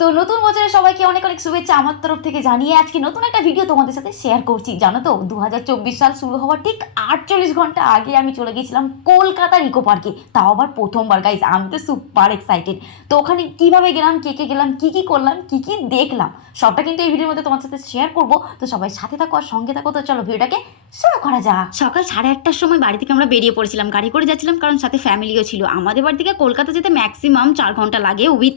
তো নতুন বছরে সবাইকে অনেক অনেক শুভেচ্ছা আমার তরফ থেকে জানিয়ে আজকে নতুন একটা ভিডিও তোমাদের সাথে শেয়ার করছি। জানো তো দু হাজার চব্বিশ সাল শুরু হওয়ার ঠিক আটচল্লিশ ঘণ্টা আগে আমি চলে গেছিলাম কলকাতার ইকো পার্কে। তাও আবার প্রথমবার গাইজ আমি তো সুপার এক্সাইটেড তো ওখানে কীভাবে গেলাম, কে কে গেলাম, কি কি করলাম, কি কি দেখলাম, সবটা কিন্তু এই ভিডিওর মধ্যে তোমার সাথে শেয়ার করব। তো সবাই সাথে থাকো আর সঙ্গে থাকো। তো চলো ভিডিওটাকে শুরু করা যাক। সকাল সাড়ে আটটার সময় বাড়ি থেকে আমরা বেরিয়ে পড়েছিলাম। গাড়ি করে যাচ্ছিলাম কারণ সাথে ফ্যামিলিও ছিল। আমাদের বাড়ি থেকে কলকাতা যেতে ম্যাক্সিমাম চার ঘণ্টা লাগে with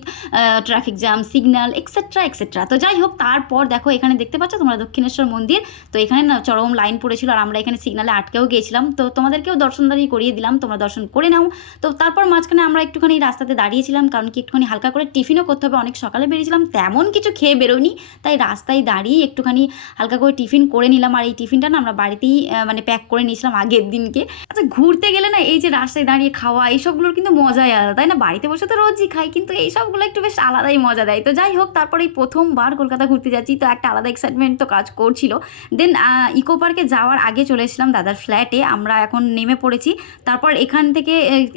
traffic jam signal etcetera etcetera তো যাই হোক তারপর দেখো, এখানে দেখতে পাচ্ছ তোমরা দক্ষিণেশ্বর মন্দির। তো এখানে না চরম লাইন পড়েছিল, আর আমরা এখানে সিগনালে আটকেও গিয়েছিলাম তো তোমাদেরকেও দর্শনদারি করিয়ে দিলাম, তোমরা দর্শন করে নাও। তো তারপর মাঝখানে আমরা একটুখানি রাস্তাতে দাঁড়িয়েছিলাম, কারণ কি একটুখানি হালকা করে টিফিনও করতে হবে। অনেক সকালে বেরিয়েছিলাম, তেমন কিছু খেয়ে বেরোনি তাই রাস্তায় দাঁড়িয়ে একটুখানি হালকা করে টিফিন করে নিলাম। আর এই টিফিনটা না আমরা বাড়িতেই মানে প্যাক করে নিয়েছিলাম আগের দিনকে। আচ্ছা ঘুরতে গেলে না এই যে রাস্তায় দাঁড়িয়ে খাওয়া, এইসবগুলোর কিন্তু মজাই আলাদা, তাই না? বাড়িতে বসে তো রোজই খাই, কিন্তু এইসবগুলো একটু বেশ আলাদাই মজা দেয় তো যাই হোক তারপরে প্রথমবার কলকাতা ঘুরতে যাচ্ছি। তো একটা আলাদা এক্সাইটমেন্ট তো কাজ করছিল। দেন ইকো পার্কে যাওয়ার আগে চলে এসেছিলাম দাদার ফ্ল্যাটে আমরা এখন নেমে পড়েছি। তারপর এখান থেকে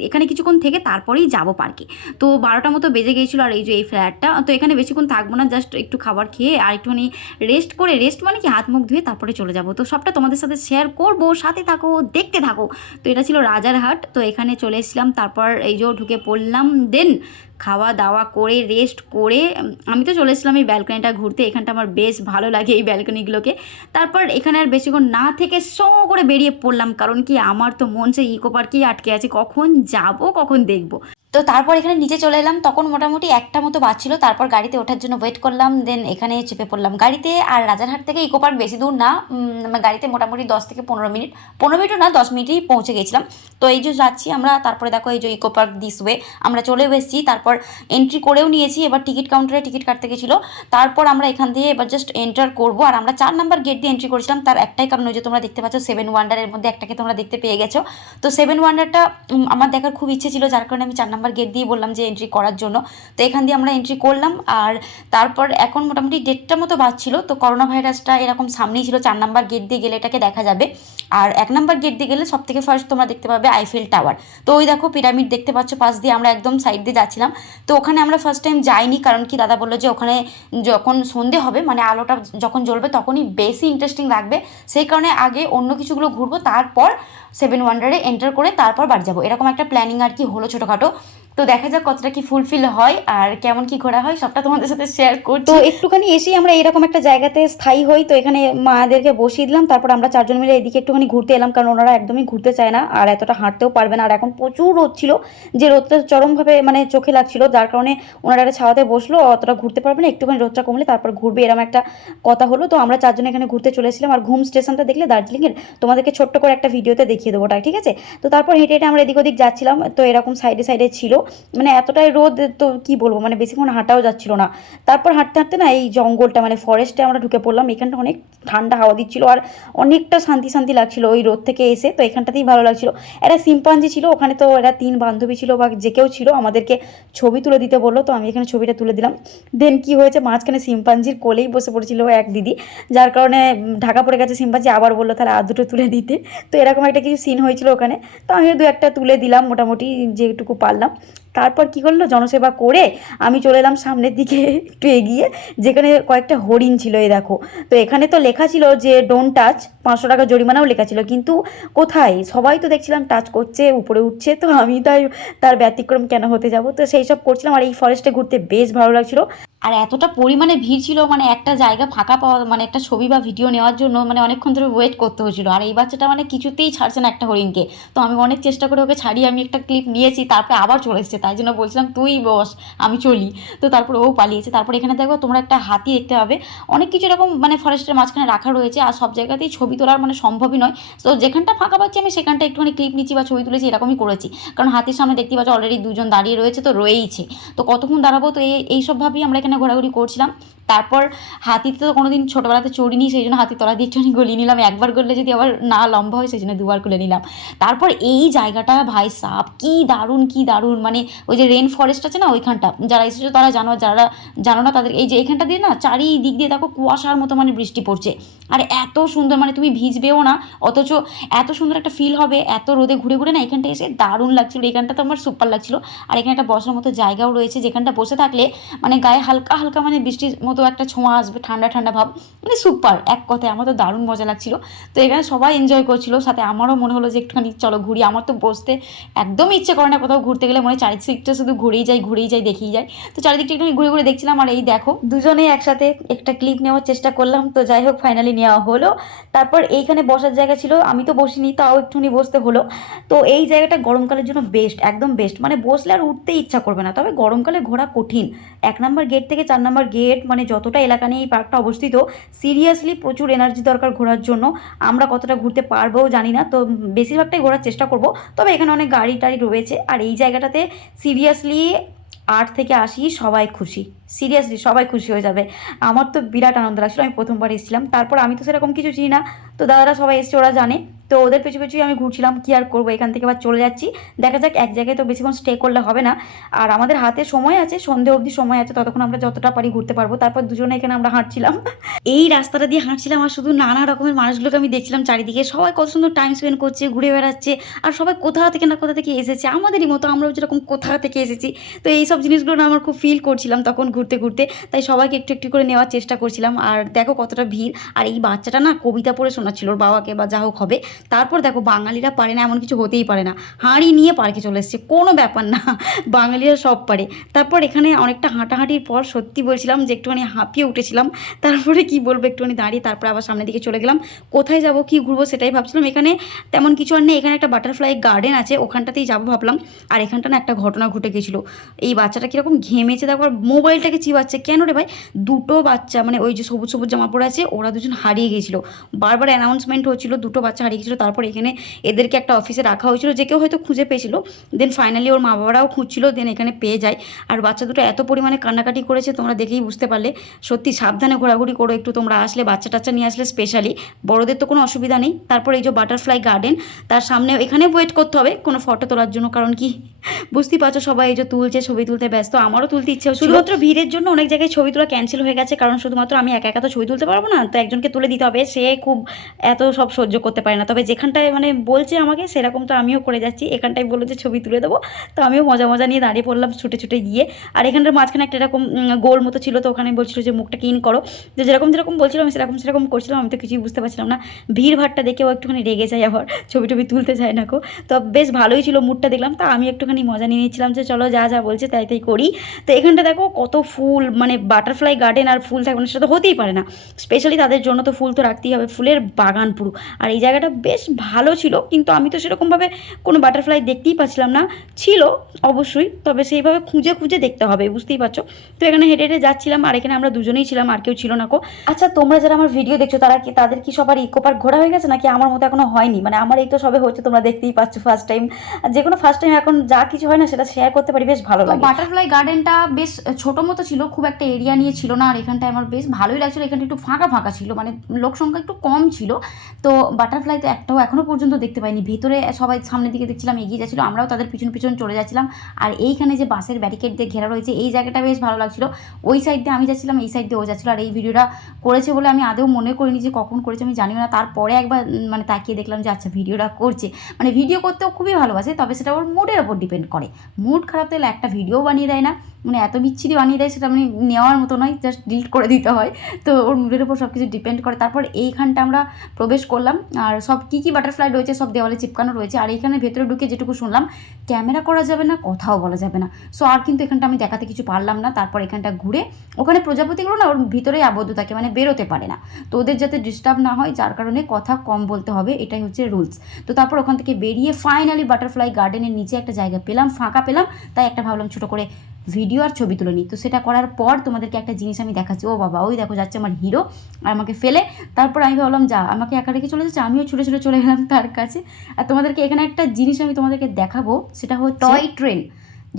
এখানে কিছুক্ষণ থেকে তারপরেই যাব পার্কে তো বারোটা মতো বেজে গিয়েছিল আর এই যে এই ফ্ল্যাটটা তো এখানে বেশিক্ষণ থাকব না জাস্ট একটু খাবার খেয়ে আর একটুখানি রেস্ট করে রেস্ট মানে কি, হাত মুখ ধুয়ে তারপরে চলে যাব। তো সবটা তোমাদের সাথে শেয়ার করব, সাথে থাকো, দেখতে থাকো। তো এটা ছিল রাজারহাট। তো এখানে চলে এসেছিলাম। তারপর এই যে ঢুকে পড়লাম। দেন খাওয়া দাওয়া করে রেস্ট করে আমি তো চলে এসেছিলাম এই ব্যালকনিটা ঘুরতে। এখানটা আমার বেশ ভালো লাগে এই ব্যালকনিগুলোকে তারপর এখানে আর বেশিক্ষণ না থেকে সো করে বেরিয়ে পড়লাম। কারণ কি, আমার তো মন সেই ইকো পার্কেই আটকে আছে। কখন যাব, কখন দেখব? তো তারপর এখানে নিচে চলে এলাম, তখন মোটামুটি একটা মতো বাজছিল তারপর গাড়িতে ওঠার জন্য ওয়েট করলাম দেন এখানে চেপে পড়লাম। গাড়িতে আর রাজারহাট থেকে ইকো পার্ক বেশি দূর না গাড়িতে মোটামুটি দশ থেকে পনেরো মিনিট, পনেরো মিনিটও না, দশ মিনিটেই পৌঁছে গেছিলাম। তো এই যে যাচ্ছি আমরা, তারপরে দেখো এই যে ইকো পার্ক দিস ওয়ে আমরা চলেও এসেছি, তারপর এন্ট্রি করেও নিয়েছি, এবার টিকিট কাউন্টারে টিকিট কাটতে গেছিল। তারপর আমরা এখান দিয়ে এবার জাস্ট এন্টার করব, আর আমরা চার নাম্বার গেট দিয়ে এন্ট্রি করেছিলাম, তার একটাই কারণ ওই যে তোমরা দেখতে পাচ্ছ সেভেন ওয়ান্ডারের মধ্যে একটাকে তোমরা দেখতে পেয়ে গেছো। তো সেভেন ওয়ান্ডারটা আমার দেখার খুব ইচ্ছে ছিল, যার কারণে আমি চার নাম্বার গেট দিয়ে বললাম যে এন্ট্রি করার জন্য। তো এখান দিয়ে আমরা এন্ট্রি করলাম আর তারপর এখন মোটামুটি ডেটটা মতো বাজছিল। তো করোনা ভাইরাসটা এরকম সামনেই ছিল, চার নাম্বার গেট দিয়ে গেলে এটাকে দেখা যাবে। আর এক নাম্বার গেট দিয়ে গেলে সব থেকে ফার্স্ট তোমরা দেখতে পাবে আইফেল টাওয়ার তো ওই দেখো পিরামিড দেখতে পাচ্ছ, পাশ দিয়ে আমরা একদম সাইড দিয়ে যাচ্ছিলাম। তো ওখানে আমরা ফার্স্ট টাইম যাইনি, কারণ কি দাদা বলল যে ওখানে যখন সন্ধে হবে মানে আলোটা যখন জ্বলবে তখনই বেশি ইন্টারেস্টিং লাগবে। সেই কারণে আগে অন্য কিছুগুলো ঘুরবো, তারপর সেভেন ওয়ান্ডারে এন্টার করে তারপর বাড়ি যাব। এরকম একটা প্ল্যানিং আর কি হলো ছোটোখাটো। তো দেখা যাক কতটা কি ফুলফিল হয় আর কেমন কি ঘোরা হয়, সবটা তোমাদের সাথে শেয়ার করছি। তো একটুখানি এসেই আমরা এরকম একটা জায়গাতে স্থায়ী হই, তো এখানে মাদেরকে বসিয়ে দিলাম, তারপর আমরা চারজন মিলে এদিকে একটুখানি ঘুরতে এলাম, কারণ ওনারা একদমই ঘুরতে চায় না, আর এতটা হাঁটতেও পারবে না, আর এখন প্রচুর রোদ ছিল, যে রোদটা চরমভাবে মানে চোখে লাগছিল, যার কারণে ওনারা একটা ছাওয়াতে বসল, অতটা ঘুরতে পারবে না, একটুখানি রোদটা কমলে তারপর ঘুরবে এরকম একটা কথা হলো, তো আমরা চারজন এখানে ঘুরতে চলে এসেছিলাম, আর ঘুম স্টেশনটা দেখলে দার্জিলিংয়ের, তোমাদেরকে ছোট্ট করে একটা ভিডিওতে দেখিয়ে দেবো ওটা ঠিক আছে? তো তারপর হেঁটে হেঁটে আমরা এদিক ওদিক যাচ্ছিলাম, তো এরকম সাইডে সাইডে ছিল মানে এতটাই রোদ, তো কি বলব? মানে বেশিক্ষণ হাঁটাও যাচ্ছিল না। তারপর হাঁটতে হাঁটতে না এই জঙ্গলটা মানে ফরেস্টে আমরা ঢুকে পড়লাম। এখানটা অনেক ঠান্ডা হাওয়া দিচ্ছিল আর অনেকটা শান্তি শান্তি লাগছিল ওই রোদ থেকে এসে। তো এখানটাতেই ভালো লাগছিল। একটা সিম্পাঞ্জি ছিল, ওখানে তো এরা তিন বান্ধবী ছিল বা যে কেউ ছিল, আমাদেরকে ছবি তুলে দিতে বলল। তো আমি এখানে ছবিটা তুলে দিলাম। দেন কি হয়েছে? মাঝখানে সিম্পাঞ্জির কোলেই বসে পড়েছিল এক দিদি, যার কারণে ঢাকা পড়ে গেছে সিম্পাঞ্জি আবার বলল, তাহলে আর দুটো তুলে দিতে। তো এরকম একটা কিছু সিন হয়েছিল ওখানে। তো আমিও দু একটা তুলে দিলাম মোটামুটি যেটুকু পারলাম। তারপর কি করল? জনসেবা করে আমি চলে এলাম সামনের দিকে একটু এগিয়ে, যেখানে কয়েকটা হরিণ ছিল, এই দেখো। তো এখানে তো লেখা ছিল যে ডোন্ট টাচ পাঁচশো টাকা জরিমানাও লেখা ছিল, কিন্তু কোথায়? সবাই তো দেখছিলাম টাচ করছে, উপরে উঠছে, তো আমি তাই তার ব্যতিক্রম কেন হতে যাব? তো সেই সব করছিলাম, আর এই ফরেস্টে ঘুরতে বেশ ভালো লাগছিল। আর এতটা পরিমাণে ভিড় ছিল মানে একটা জায়গা ফাঁকা পাওয়া মানে একটা ছবি বা ভিডিও নেওয়ার জন্য মানে অনেকক্ষণ ধরে ওয়েট করতে হয়েছিল। আর এই বাচ্চাটা মানে কিছুতেই ছাড়ছে না একটা হরিণকে। তো আমি অনেক চেষ্টা করে ওকে ছাড়িয়ে আমি একটা ক্লিপ নিয়েছি, তারপরে আবার চলে এসেছে। তাই জন্য বলছিলাম, তুই বস, আমি চলি। তো তারপর ও পালিয়েছে। তারপর এখানে দেখো, তোমরা একটা হাতি দেখতে পাবে। অনেক কিছু এরকম মানে ফরেস্টের মাঝখানে রাখা রয়েছে আর সব জায়গাতেই ছবি তোলার মানে সম্ভবই নয়। তো যেখানটা ফাঁকা পাচ্ছি আমি সেখানটা একটুখানি ক্লিপ নিচ্ছি বা ছবি তুলেছি, এরকমই করেছি। কারণ হাতির সামনে দেখতে পাচ্ছ অলরেডি দুজন দাঁড়িয়ে রয়েছে, তো রয়েইছে। তো কতক্ষণ দাঁড়াবো? তো এই এইসবভাবেই আমরা এখানে ঘোরাঘুরি করছিলাম। তারপর হাতিতে তো কোনোদিন ছোটোবেলাতে চড়িনি, সেই জন্য হাতি তলা দিয়ে একটুখানি গলিয়ে নিলাম। একবার গললে যদি আবার না লম্বা হয়, সেই জন্য দুবার গলে নিলাম। তারপর এই জায়গাটা ভাই সাপ, কি দারুণ কি দারুণ। মানে ওই যে রেন ফরেস্ট আছে না, ওইখানটা। যারা এসেছ তারা জানো, যারা জানো না তাদের, এই যে এখানটা দিয়ে না চারিদিক দিয়ে দেখো কুয়াশার মতো মানে বৃষ্টি পড়ছে। আর এত সুন্দর মানে তুমি ভিজবেও না, অথচ এত সুন্দর একটা ফিল হবে, এত রোদে ঘুরে ঘুরে না এখানটা এসে দারুণ লাগছিল। এখানটা তো আমার সুপার লাগছিল। আর এখানে একটা বসার মতো জায়গাও রয়েছে যেখানটা বসে থাকলে মানে গায়ে হালকা হালকা মানে বৃষ্টির মতো একটা ছোঁয়া আসবে, ঠান্ডা ঠান্ডা ভাব। মানে সুপার এক কথায় আমার তো দারুণ মজা লাগছিল। তো এখানে সবাই এনজয় করছিল, সাথে আমারও মনে হলো যে একটুখানি চলো ঘুরি। আমার তো বসতে একদম ইচ্ছে করে না কোথাও ঘুরতে গেলে, মনে হয় চারিদিকটা শুধু ঘুরেই যাই ঘুরেই যাই, দেখেই যাই। তো চারিদিকটা একটুখানি ঘুরে ঘুরে দেখছিলাম, আর এই দেখো। দুজনে একসাথে একটা ক্লিপ নেওয়ার চেষ্টা করলাম। তো যাই হোক ফাইনালি নেওয়া হলো। তারপর এইখানে বসার জায়গা ছিল, আমি তো বসিনি, তাও একটুখানি বসতে হলো। তো এই জায়গাটা গরমকালের জন্য বেস্ট একদম বেস্ট মানে বসলে আর উঠতে ইচ্ছা করবে না। তবে গরমকালে ঘোরা কঠিন। এক নম্বর গেট থেকে চার নম্বর গেট মানে যতটা এলাকা নিয়ে এই পার্কটা অবস্থিত সিরিয়াসলি প্রচুর এনার্জি দরকার ঘোরার জন্য। আমরা কতটা ঘুরতে পারব জানি না, তো বেশিরভাগটাই ঘোরার চেষ্টা করব। তবে এখানে অনেক গাড়ি টাড়ি রয়েছে, আর এই জায়গাটাতে সিরিয়াসলি আট থেকে আসি সবাই খুশি। সিরিয়াসলি সবাই খুশি হয়ে যাবে। আমার তো বিরাট আনন্দ লাগছিল, আমি প্রথমবার এসেছিলাম। তারপর আমি তো সেরকম কিছু চিনি না। তো দাদারা সবাই এসছে, ওরা জানে। তো ওদের পিছু পেছুই আমি ঘুরছিলাম, কি আর করব, এখান থেকে আবার চলে যাচ্ছি। দেখা যাক, এক জায়গায় তো বেশিক্ষণ স্টে করলে হবে না। আর আমাদের হাতে সময় আছে, সন্ধে অবধি সময় আছে, ততক্ষণ আমরা যতটা পারি ঘুরতে পারব। তারপর দুজনে এখানে আমরা হাঁটছিলাম। এই রাস্তাটা দিয়ে হাঁটছিলাম, আর শুধু নানা রকমের মানুষগুলোকে আমি দেখছিলাম চারিদিকে। সবাই কত সুন্দর টাইম স্পেন্ড করছে, ঘুরে বেড়াচ্ছে, আর সবাই কোথা থেকে না কোথা থেকে এসেছে। আমাদেরই মতো আমরাও যেরকম কোথা থেকে এসেছি। তো এই সব জিনিসগুলো না আমার খুব ফিল করছিলাম। তখন ঘুরতে ঘুরতে। তাই সবাইকে একটু একটু করে নেওয়ার চেষ্টা করছিলাম। আর দেখো কতটা ভিড়। আর এই বাচ্চাটা না কবিতা পড়ে শোনাচ্ছিল ওর বাবাকে বা যা হোক হবে। তারপর দেখো বাঙালিরা পারে না, এমন কিছু হতেই পারে না। হাঁড়ি নিয়ে পার্কে চলে এসছে। কোনো ব্যাপার না। বাঙালিরা সব পারে। তারপর এখানে অনেকটা হাঁটাহাঁটির পর সত্যি বলছিলাম যে একটুখানি হাঁপিয়ে উঠেছিলাম। তারপরে কি বলব, একটুখানি দাঁড়িয়ে তারপরে আবার সামনের দিকে চলে গেলাম। কোথায় যাব, কি ঘুরবো সেটাই ভাবছিলাম। এখানে তেমন কিছু আর নেই। এখানে একটা বাটারফ্লাই গার্ডেন আছে। ওখানটাতেই যাব ভাবলাম। আর এখানটা না একটা ঘটনা ঘটে গেছিল। এই বাচ্চাটা কীরকম ঘেমেছে দেখো। তারপর মোবাইলটাকে চিবাচ্ছে। কেন রে ভাই? দুটো বাচ্চা মানে ওই যে সবুজ সবুজ জামা পরে আছে, ওরা দুজন হারিয়ে গেছিল। বারবার অ্যানাউন্সমেন্ট হচ্ছিল, দুটো বাচ্চা হারিয়ে গেছিল, তারপর এখানে এদেরকে একটা অফিসে রাখা হয়েছিল, যে কেউ হয়তো খুঁজে পেয়েছিল। দেন ফাইনালি ওর মা বাবারাও খুঁজছিল দেন এখানে পেয়ে যায়। আর বাচ্চা দুটো এত পরিমাণে কান্নাকাটি করেছে, তোমরা দেখেই বুঝতে পারলে। সত্যি সাবধানে ঘোরাঘুরি করো, একটু তোমরা আসলে বাচ্চা টাচ্চা নিয়ে আসলে স্পেশালি বড়দের তো কোনো অসুবিধা নেই। তারপর এই যে বাটারফ্লাই গার্ডেন তার সামনে এখানে ওয়েট করতে হবে, কোনো ফটো তোলার জন্য। কারণ কি? বুঝতেই পারছ সবাই, এই যে তুলছে, ছবি তুলতে ব্যস্ত, আমারও তুলতে ইচ্ছে শুধুমাত্র ভিড়ের জন্য অনেক জায়গায় ছবি তোলা ক্যান্সেল হয়ে গেছে, কারণ শুধুমাত্র আমি একা একা তো ছবি তুলতে পারব না, তো একজনকে তুলে দিতে হবে, সে খুব এত সব সহ্য করতে পারে না। তবে যেখানটায় মানে বলছে আমাকে, সেরকম তো আমিও করে যাচ্ছি, এখানটায় বলল যে ছবি তুলে দেবো, তো আমিও মজা মজা নিয়ে দাঁড়িয়ে পড়লাম ছুটে ছুটে গিয়ে। আর এখানটার মাঝখানে একটা এরকম গোল মতো ছিল, তো ওখানে বলছিল যে মুখটা ক্লিন করো। তো যেরকম যেরকম বলছিলাম আমি সেরকম সেরকম করছিলাম, আমি তো কিছুই বুঝতে পারছিলাম না। ভিড় ভাড়টা দেখে ও একটুখানি রেগে যায় আবার, ছবি টবি তুলতে যায় না কো। তো বেশ ভালোই ছিল মুডটা দেখলাম, তা আমি একটুখানি মজা নিয়ে নিচ্ছিলাম যে চলো যা যা বলছে তাই তাই করি। তো এখানটা দেখো কত ফুল মানে বাটারফ্লাই গার্ডেন আর ফুল থাকবে না সেটা তো হতেই পারে না। স্পেশালি তাদের জন্য তো ফুল তো রাখতেই হবে ফুলের বাগান পুরো। আর এই জায়গাটা বেশ ভালো ছিল কিন্তু আমি তো সেরকমভাবে কোনো বাটারফ্লাই দেখতেই পাচ্ছিলাম না। ছিল অবশ্যই তবে সেইভাবে খুঁজে খুঁজে দেখতে হবে বুঝতেই পারছ? তো এখানে হেঁটে হেঁটে যাচ্ছিলাম আর এখানে আমরা দুজনেই ছিলাম আর কেউ ছিল না কো। আচ্ছা তোমরা যারা আমার ভিডিও দেখছ তারা কি তাদের কি সবার ইকো পার্ক ঘোরা হয়ে গেছে নাকি আমার মতো এখনও হয়নি? মানে আমার এই তো সবে হচ্ছে তোমরা দেখতেই পাচ্ছ ফার্স্ট টাইম যে কোনো ফার্স্ট টাইম এখন যা কিছু হয় না সেটা শেয়ার করতে পারি বেশ ভালো লাগে। বাটারফ্লাই গার্ডেনটা বেশ ছোট মতো ছিল, খুব একটা এরিয়া নিয়ে ছিল না, আর এখানটায় আমার বেশ ভালোই লাগছিল। এখানটা একটু ফাঁকা ফাঁকা ছিল মানে লোক সংখ্যা একটু কম ছিল। তো বাটারফ্লাই তো একটাও এখনও পর্যন্ত দেখতে পাইনি। ভেতরে সবাই সামনের দিকে দেখছিলাম, এগিয়ে যাচ্ছিল, আমরাও তাদের পিছন পিছন চলে যাচ্ছিলাম। আর এইখানে যে বাসের ব্যারিকেড দিয়ে ঘেরা রয়েছে, এই জায়গাটা বেশ ভালো লাগছিল। ওই সাইড দিয়ে আমি যাচ্ছিলাম, এই সাইড দিয়ে ও যাচ্ছিল। আর এই ভিডিওটা করেছে বলে আমি আদৌ মনে করিনি যে কখন করেছে, আমি জানিও না। তারপরে একবার মানে তাকিয়ে দেখলাম যে আচ্ছা ভিডিওটা করছে। মানে ভিডিও করতেও খুবই ভালোবাসে, তবে সেটা ওর মুডের ওপর ডিপেন্ড করে। মুড খারাপ থাকলে একটা ভিডিও বানিয়ে দেয় না। মানে এত বিচ্ছিরি বানিয়ে দেয় সেটা মানে নেওয়ার মতো নয় জাস্ট ডিলিট করে দিতে হয়। তো ওর মুডের ওপর সব কিছু ডিপেন্ড করে। তারপর এইখানটা আমরা প্রবেশ করলাম, আর সব কী কী বাটারফ্লাই রয়েছে সব দেওয়ালে চিপকানো রয়েছে। আর এইখানে ভেতরে ঢুকে যেটুকু শুনলাম ক্যামেরা করা যাবে না, কথাও বলা যাবে না। সো আর কিন্তু এখানটা আমি দেখাতে কিছু পারলাম না। তারপর এখানটা ঘুরে, ওখানে প্রজাপতিগুলো না ওর ভিতরেই আবদ্ধ থাকে মানে বেরোতে পারে না। তো ওদের যাতে ডিস্টার্ব না হয়, যার কারণে কথা কম বলতে হবে, এটাই হচ্ছে রুলস তো তারপর ওখান থেকে বেরিয়ে ফাইনালি বাটারফ্লাই গার্ডেনের নিচে একটা জায়গা পেলাম, ফাঁকা পেলাম। তাই একটা ভাবলাম ছোটো করে ভিডিও আর ছবি তুলে নিই তো সেটা করার পর তোমাদেরকে একটা জিনিস আমি দেখাচ্ছি। ও বাবা, ওই দেখো যাচ্ছে আমার হিরো আর আমাকে ফেলে। তারপর আমি ভাবলাম, যা, আমাকে একা রেখে চলে যাচ্ছে? আমিও ছুটে ছুটে চলে গেলাম তার কাছে। আর তোমাদেরকে এখানে একটা জিনিস আমি তোমাদেরকে দেখাবো, সেটা হচ্ছে টয় ট্রেন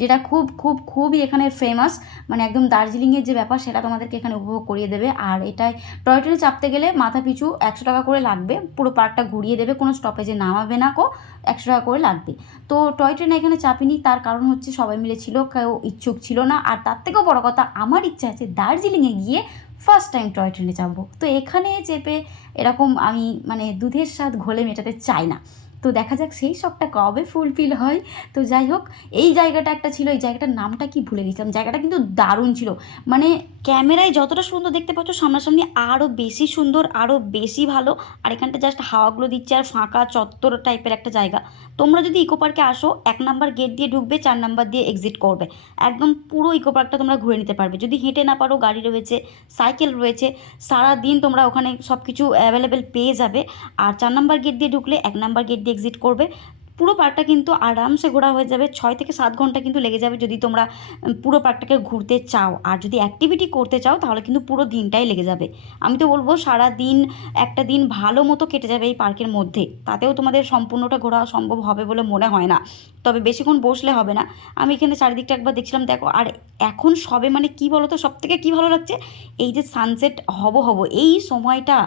যেটা খুব খুব, খুবই এখানে ফেমাস মানে একদম দার্জিলিংয়ের যে ব্যাপার, সেটা তোমাদেরকে এখানে উপভোগ করিয়ে দেবে। আর এটাই টয় ট্রেনে চাপতে গেলে মাথা পিছু একশো টাকা করে লাগবে। পুরো পার্কটা ঘুরিয়ে দেবে, কোনো স্টপেজে নামাবে না কো, একশো টাকা করে লাগবে। তো টয় ট্রেনে এখানে চাপিনি, তার কারণ হচ্ছে সবাই মিলে ছিল, কেউ ইচ্ছুক ছিল না। আর তার থেকেও বড় কথা, আমার ইচ্ছা আছে দার্জিলিংয়ে গিয়ে ফার্স্ট টাইম টয় ট্রেনে চাপবো। তো এখানে চেপে এরকম আমি মানে দুধের স্বাদ ঘোলে মেটাতে চাই না। তো দেখা যাক সেই শখটা কবে ফুলফিল হয়। তো যাই হোক, এই জায়গাটা একটা ছিল, এই জায়গাটার নামটা কি ভুলে গেছিলাম। জায়গাটা কিন্তু দারুণ ছিল। মানে ক্যামেরায় যতটা সুন্দর দেখতে পাচ্ছ, সামনাসামনি আরও বেশি সুন্দর আরও বেশি ভালো। আর এখানটা জাস্ট হাওয়াগুলো দিচ্ছে আর ফাঁকা চত্বর টাইপের একটা জায়গা। তোমরা যদি ইকো পার্কে আসো, এক নাম্বার গেট দিয়ে ঢুকবে, চার নাম্বার দিয়ে এক্সিট করবে। একদম পুরো ইকো পার্কটা তোমরা ঘুরে নিতে পারবে। যদি হেঁটে না পারো, গাড়ি রয়েছে সাইকেল রয়েছে সারা দিন তোমরা ওখানে সব কিছু অ্যাভেলেবেল পেয়ে যাবে। আর চার নাম্বার গেট দিয়ে ঢুকলে, এক নাম্বার গেট দিয়ে এক্সিট করবে। পুরো পার্কটা কিন্তু আরামসে ঘোরা হয়ে যাবে। ছয় থেকে সাত ঘণ্টা কিন্তু লেগে যাবে যদি তোমরা পুরো পার্কটাকে ঘুরতে চাও। আর যদি অ্যাক্টিভিটি করতে চাও, তাহলে কিন্তু পুরো দিনটাই লেগে যাবে। আমি তো বলব সারা দিন, একটা দিন ভালো মতো কেটে যাবে এই পার্কের মধ্যে। তাতেও তোমাদের সম্পূর্ণটা ঘোরা সম্ভব হবে বলে মনে হয় না। তবে বেশিক্ষণ বসলে হবে না। আমি এখানে চারিদিকটা একবার দেখছিলাম, দেখো, আর এখন সবে মানে কি বলো তো সব থেকে কী ভালো লাগছে? এই যে সানসেট হব হব। এই সময়টা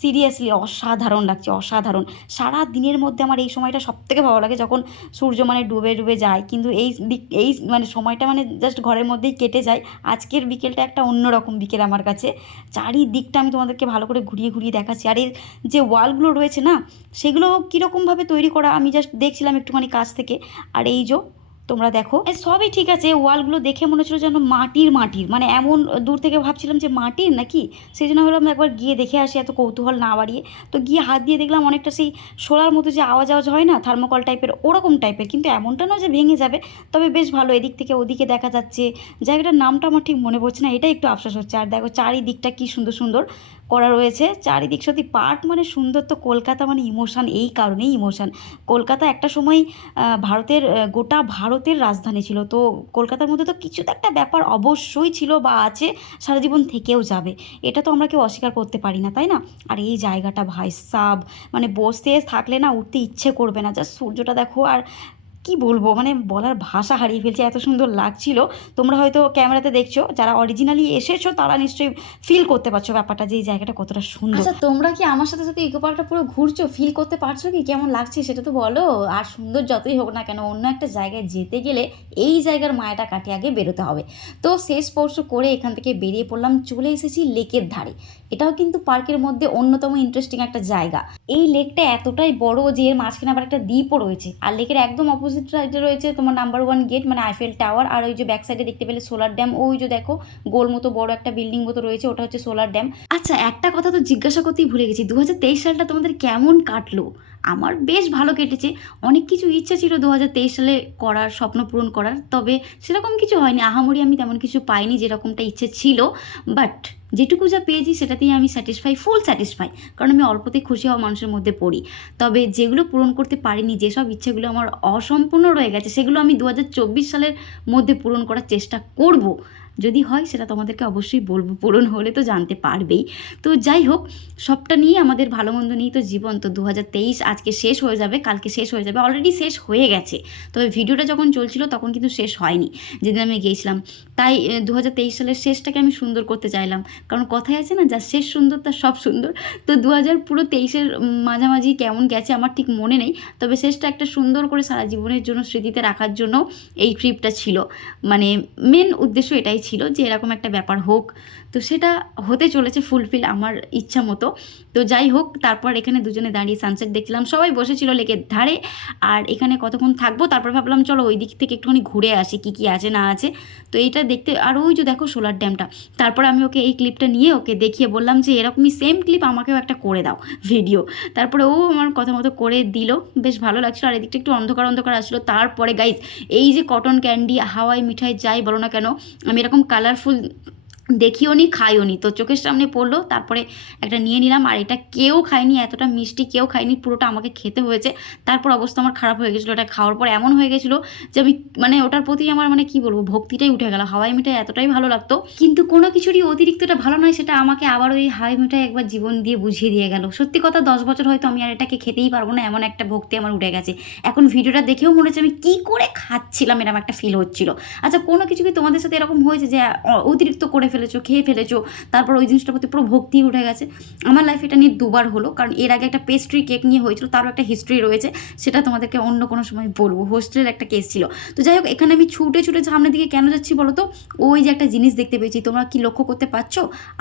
সিরিয়াসলি অসাধারণ লাগছে, অসাধারণ। সারা দিনের মধ্যে আমার এই সময়টা সব থেকে ভালো লাগে যখন সূর্য মানে ডুবে ডুবে যায়, কিন্তু এই দিক, এই মানে সময়টা মানে জাস্ট ঘরের মধ্যেই কেটে যায়। আজকের বিকেলটা একটা অন্যরকম বিকেল আমার কাছে। চারিদিকটা আমি তোমাদেরকে ভালো করে ঘুরিয়ে ঘুরিয়ে দেখাচ্ছি। আর এর যে ওয়ালগুলো রয়েছে না, সেগুলো কীরকমভাবে তৈরি করা আমি জাস্ট দেখছিলাম একটুখানি কাছ থেকে। আর এই যে তোমরা দেখো। সবই ঠিক আছে, ওয়ালগুলো দেখে মনে হচ্ছিল যেন মাটির মাটির মানে এমন দূর থেকে ভাবছিলাম যে মাটির নাকি? সেই জন্য ভাবলাম একবার গিয়ে দেখে আসি, এত কৌতূহল না বাড়িয়ে। তো গিয়ে হাত দিয়ে দেখলাম অনেকটা সেই শোলার মতো যে আওয়াজ আওয়াজ হয় না থার্মোকল টাইপের ওরকম টাইপের কিন্তু এমনটা নয় যে ভেঙে যাবে। তবে বেশ ভালো, এদিক থেকে ওদিকে দেখা যাচ্ছে। জায়গাটার নামটা আমার ঠিক মনে পড়ছে না এটা একটু আফসোস হচ্ছে। আর দেখো, চারিদিকটা কি সুন্দর সুন্দর। করা রয়েছে। চারিদিক সত্যি পার্ক মানে সুন্দর তো কলকাতা মানে ইমোশান, এই কারণেই ইমোশান। কলকাতা একটা সময় ভারতের গোটা ভারতের রাজধানী ছিল। তো কলকাতার মধ্যে তো কিছু তো একটা ব্যাপার অবশ্যই ছিল বা আছে, সারা জীবন থেকেও যাবে। এটা তো আমরা কেউ অস্বীকার করতে পারি না, তাই না? আর এই জায়গাটা ভাই সাব মানে বসতে থাকলে না উঠতে ইচ্ছে করবে না। জাস্ট সূর্যটা দেখো আর কি বলব? মানে বলার ভাষা হারিয়ে ফেলছে, এত সুন্দর লাগছিল। তোমরা হয়তো ক্যামেরাতে দেখছ, যারা অরিজিনালি এসেছ তারা নিশ্চয়ই ফিল করতে পারছ ব্যাপারটা যে এই জায়গাটা কতটা সুন্দর। আচ্ছা তোমরা কি আমার সাথে সাথে ইকো পার্কটা পুরো ঘুরছো? ফিল করতে পারছ কি? কেমন লাগছে সেটা তো বলো। আর সুন্দর যতই হোক না কেন, অন্য একটা জায়গায় যেতে গেলে এই জায়গার মায়াটা কাটিয়ে আগে বেরোতে হবে। তো শেষ স্পর্শ করে এখান থেকে বেরিয়ে পড়লাম, চলে এসেছি লেকের ধারে। এটাও কিন্তু পার্কের মধ্যে অন্যতম ইন্টারেস্টিং একটা জায়গা। এই লেকটা এতটাই বড় যে এর মাঝখানে আবার একটা দ্বীপও রয়েছে। আর লেকের একদম অপোজিট সাইডে রয়েছে তোমার নাম্বার ওয়ান গেট মানে আইফেল টাওয়ার আর ওই যে ব্যাক সাইডে দেখতে পেলে সোলার ড্যাম ওই যে দেখো, গোল মতো বড় একটা বিল্ডিং মতো রয়েছে, ওটা হচ্ছে সোলার ড্যাম আচ্ছা একটা কথা তো জিজ্ঞাসা করতেই ভুলে গেছি দু হাজার তেইশ সালটা তোমাদের কেমন কাটলো? আমার বেশ ভালো কেটেছে, অনেক কিছু ইচ্ছা ছিল দু হাজার তেইশ সালে করার, স্বপ্ন পূরণ করার, তবে সেরকম কিছু হয়নি, আহামরি আমি তেমন কিছু পাইনি যেরকমটা ইচ্ছে ছিল বাট যেটুকু যা পেয়েছি সেটাতেই আমি স্যাটিসফাই ফুল স্যাটিসফাই কারণ আমি অল্পতেই খুশি হওয়া মানুষের মধ্যে পড়ি। তবে যেগুলো পূরণ করতে পারিনি, যেসব ইচ্ছেগুলো আমার অসম্পূর্ণ রয়ে গেছে, সেগুলো আমি দু হাজার চব্বিশ সালের মধ্যে পূরণ করার চেষ্টা করব। যদি হয় সেটা তোমাদেরকে অবশ্যই বলব, পূরণ হলে তো জানতে পারবেই। তো যাই হোক, সবটা নিয়ে আমাদের ভালো মন্দ নিয়েই তো জীবন। তো দু হাজার তেইশ আজকে শেষ হয়ে যাবে, কালকে শেষ হয়ে যাবে অলরেডি শেষ হয়ে গেছে। তবে ভিডিওটা যখন চলছিল তখন কিন্তু শেষ হয়নি, যেদিন আমি গিয়েছিলাম। তাই দু হাজার তেইশ সালের শেষটাকে আমি সুন্দর করতে চাইলাম। কারণ কথায় আছে না, যা শেষ সুন্দর তার সব সুন্দর। তো দু হাজার পুরো তেইশের মাঝামাঝি কেমন গেছে আমার ঠিক মনে নেই। তবে শেষটা একটা সুন্দর করে সারা জীবনের জন্য স্মৃতিতে রাখার জন্য এই ট্রিপটা ছিল। মানে মেন উদ্দেশ্য এটাই ছিল। যে এরকম একটা ব্যাপার হোক। তো সেটা হতে চলেছে ফুলফিল আমার ইচ্ছা মতো। তো যাই হোক, তারপর এখানে দুজনে দাঁড়িয়ে সানসেট দেখছিলাম। সবাই বসেছিল লেকের ধারে। আর এখানে কতক্ষণ থাকব তারপর ভাবলাম, চলো ওই দিক থেকে একটুখানি ঘুরে আসি কী কী আছে না আছে। তো এইটা দেখতে, আর ওই যে দেখো সোলার ড্যামটা। তারপর আমি ওকে এই ক্লিপটা নিয়ে ওকে দেখিয়ে বললাম যে, এরকমই সেম ক্লিপ আমাকেও একটা করে দাও ভিডিও তারপরে ও আমার কথা মতো করে দিল। বেশ ভালো লাগছিল। আর এদিকটা একটু অন্ধকার অন্ধকার আসছিল। তারপরে গাইজ এই যে কটন ক্যান্ডি হাওয়াই মিঠাই যাই বলো না কেন, আমি এরকম কালারফুল দেখিও নি, খাইও নি। তো চোখের সামনে পড়ল, তারপরে একটা নিয়ে নিলাম, আর এটা কেউ খায়নি, এতটা মিষ্টি কেউ খায়নি, পুরোটা আমাকে খেতে হয়েছে। তারপর অবস্থা আমার খারাপ হয়ে গেছিল, এটা খাওয়ার পর এমন হয়ে গেছিল যে আমি মানে ওটার প্রতি আমার মানে কি বলব, ভক্তিটাই উঠে গেল। হাওয়াই মিঠাই এতটাই ভালো লাগতো। কিন্তু কোনো কিছুরই অতিরিক্তটা ভালো নয়, সেটা আমাকে আবার ওই হাওয়াই মিঠাই একবার জীবন দিয়ে বুঝিয়ে দিয়ে গেল। সত্যি কথা, দশ বছর হয়তো আমি আর এটাকে খেতেই পারব না, এমন একটা ভক্তি আমার উঠে গেছে। এখন ভিডিওটা দেখেও মনে হচ্ছে আমি কী করে খাচ্ছিলাম, এরকম একটা ফিল হচ্ছিল। আচ্ছা কোনো কিছু কি তোমাদের সাথে এরকম হয়েছে যে অতিরিক্ত করে ফেলেছো, খেয়ে ফেলেছো, তারপর ওই জিনিসটার প্রতি পুরো ভক্তি উঠে গেছে। আমার লাইফে এটা নিয়ে দুবার হলো, কারণ এর আগে একটা পেস্ট্রি কেক নিয়ে হয়েছিল, তারও একটা হিস্ট্রি রয়েছে, সেটা তোমাদেরকে অন্য কোনো সময় বলব। হোস্টেলের একটা কেস ছিল। তো যাই হোক, এখানে আমি ছুটে ছুটে সামনের দিকে কেন যাচ্ছি বলো তো? ওই যে একটা জিনিস দেখতে পেয়েছি, তোমরা কি লক্ষ্য করতে পারছ?